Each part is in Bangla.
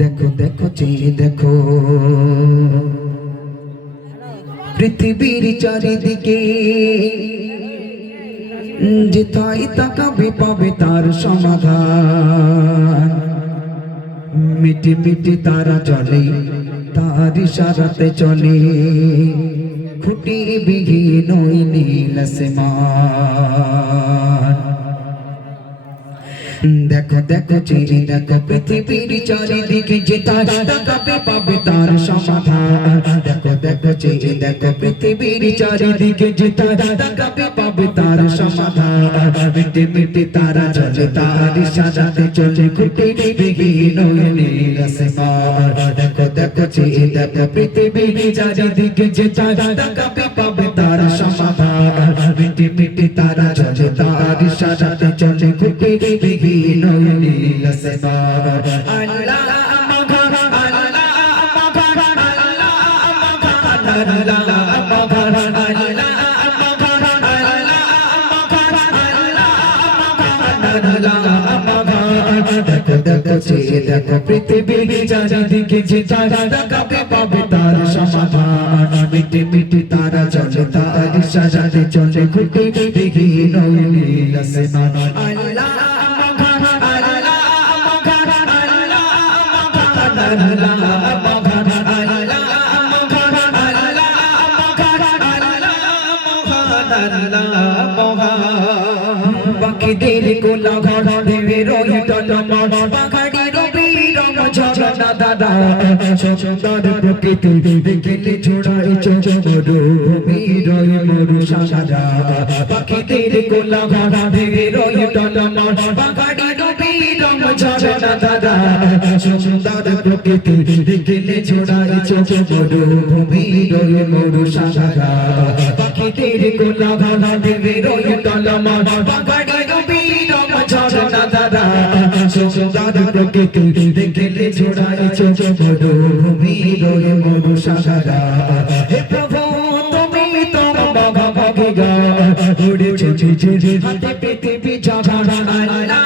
দেখো দেখো চেয়ে দেখো পৃথিবীর চারিদিকে, যেথায় তাকাবে পাবে তার সমাধান। মিটি মিটি তারা চলে, তার ইশারাতে চলে, খুঁটি বিহীন ওই নীল আসমান। দেখো দেখো চেয়ে দেখো পৃথিবীর চারিদিকে, যেথায় তাকাবে পাবে তার সমাধান। দেখো দেখো চেয়ে দেখো পৃথিবীর চারিদিকে, যেথায় তাকাবে পাবে তার সমাধান। মিটি মিটি তারা চলে, তার ইশারাতে চলে, খুঁটি বিহীন ওই নীল আসমান। দেখো দেখো চেয়ে দেখো পৃথিবীর চারিদিকে, যেথায় তাকাবে পাবে তার সমাধান। মিটি মিটি তারা চলে, তার ইশারাতে চলে, খুঁটি বিহীন ওই নীল আসমান। আল্লাহ মহান, আল্লাহ মহান, আল্লাহ মহান, আল্লাহ মহান, আল্লাহ মহান, আল্লাহ মহান, আল্লাহ মহান। দেখো দেখো চেয়ে দেখো পৃথিবীর চারিদিকে, যেথায় তাকাবে পাবে তার সমাধান। মিটি মিটি তারা চলে, তার ইশারাতে চলে, খুঁটি বিহীন ওই নীল আসমান। আল্লাহ মহান, আল্লাহ মহান, আল্লাহ মহান, আল্লাহ মহান, আল্লাহ মহান, আল্লাহ মহান, আল্লাহ মহান। পাখিদের কোলাহল দেবে রই টলমল, পাখাড়ির বিরম ঝরনা ধারা, সুন্দর প্রকৃতি দেখলে ছড়াই চোখ মরুভূমি রই মরু সারা। পাখিদের কোলাহল দেবে রই টলমল, পাখাড়ির বিরম ঝরনা ধারা, সুন্দর প্রকৃতি দেখলে ছড়াই চোখ মরুভূমি রই মরু সারা। পাখিদের কোলাহল দেবে রই টলমল, পাখাড়ির বিরম ঝরনা ধারা, সুন্দর প্রকৃতি দেখলে ছড়াই চোখ মরুভূমি রই মরু সারা। হে প্রভু তুমি তো মহাভাগা, উড়েছে ঝিঝির হাতে পৃথিবী ঝাড়া। আল্লাহ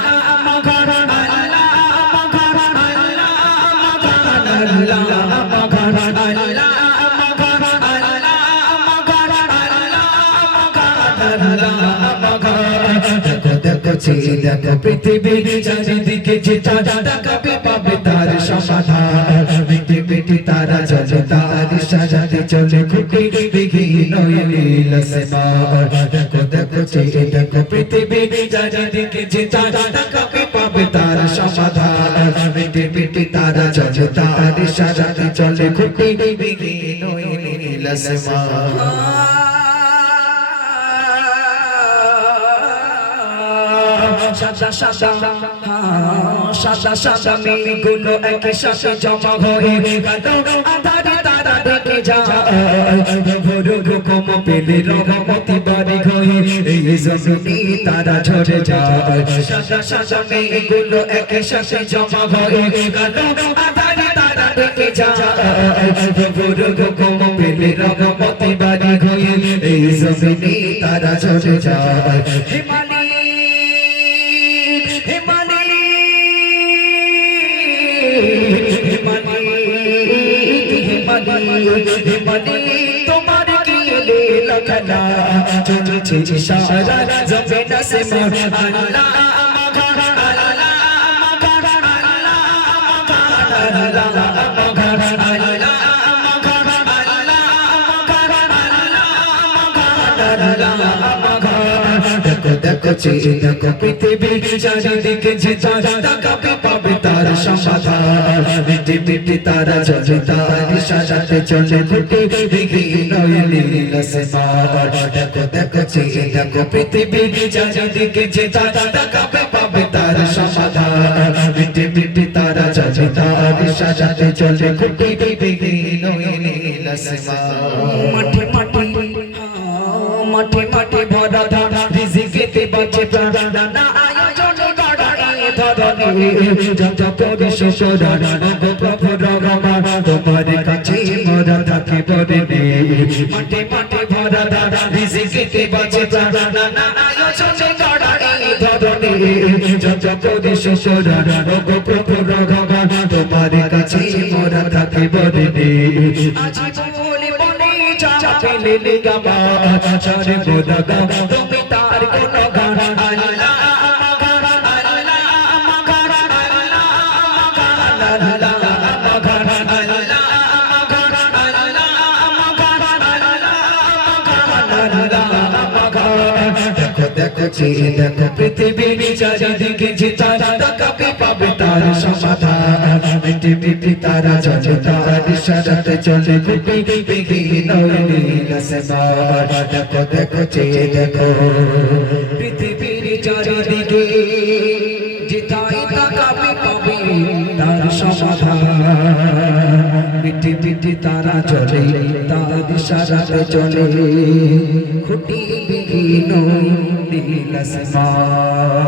মহান, আল্লাহ মহান, আল্লাহ মহান, আল্লাহ মহান, আল্লাহ মহান, আল্লাহ মহান, আল্লাহ মহান। দেখো দেখো চেয়ে দেখো পৃথিবীর চারিদিকে, যেথায় তাকাবে পাবে তার সমাধান। মিটি মিটি তারা চলে, তার ইশারাতে চলে, খুঁটি বিহীন ওই নীল আসমান। দেখো দেখো চেয়ে দেখো পৃথিবীর চারিদিকে, যেথায় তাকাবে পাবে তার সমাধান। মিটি মিটি তারা চলে, তার ইশারাতে চলে, খুঁটি বিহীন ওই নীল আসমান। সাদা সাদা সাদা সাদা মেঘগুলো একই সাথে জমা হয়ে কালো আঁধারে তারা ডেকে যায়। ভোর হুকুম পেলে রহমতি বাড়ি হয়ে এই জমিনে তারা ঝরে যায়। সাদা সাদা মেঘগুলো একই সাথে জমা হয়ে কালো আঁধারে তারা ডেকে যায়। ভোর হুকুম পেলে রহমতি বাড়ি হয়ে এই জমিনে তারা ঝরে যায়। তোমার কি লীলা চলছে ইশারা জমিন আসমান। আল্লাহ মহান, আল্লাহ মহান, আল্লাহ মহান, আল্লাহ মহান, আল্লাহ মহান, আল্লাহ মহান, আল্লাহ মহান। দেখো দেখো চেয়ে দেখো পৃথিবীর চারিদিকে, যেথায় তাকাবে পাবে তার সমাধান। মিটি মিটি তারা চলে, তার ইশারাতে চলে, খুঁটি বিহীন ওই নীল আসমান। দেখো দেখো চেয়ে দেখো পৃথিবীর চারিদিকে, যেথায় তাকাবে পাবে তার সমাধান। মিটি মিটি তারা চলে, তার ইশারাতে চলে, খুঁটি বিহীন ওই নীল আসমান। মাঠে মাঠে মাঠে মাঠে ভরা ধারা, রিজিকেতে বাঁচে প্রাণ, নানা আয়োজন গড়া এই ধরনে। যত পরিশেষ গো প্রভু রহমান, তোমার কাছে মোরা থাকে বরণে। মাঠে মাঠে ভরা ধারা, রিজিকেতে বাঁচে প্রাণ, নানা আয়োজন গড়া এই ধরনে। যত পরিশেষ গো প্রভু রহমান, তোমার কাছে মোরা থাকিব রে আজ বলে বলে যা পেলে নিগমা চারে গোদাগা তুমি তার কোন গান আল্লাহ দেখো চেয়ে দেখো পৃথিবীর চারিদিকে যে তারা কাকে পাবে তার সমাধান মিটি মিটি তারা চলে তার ইশারাতে চলে বিপি বিপি নইল আসমান দেখো দেখো চেয়ে দেখো পৃথিবীর চারিদিকে যে তারা কাকে পাবে তার সমাধান মিটি মিটি তারা চলে তার ইশারাতে চলে খুঁটি বিহীন নীল আসমান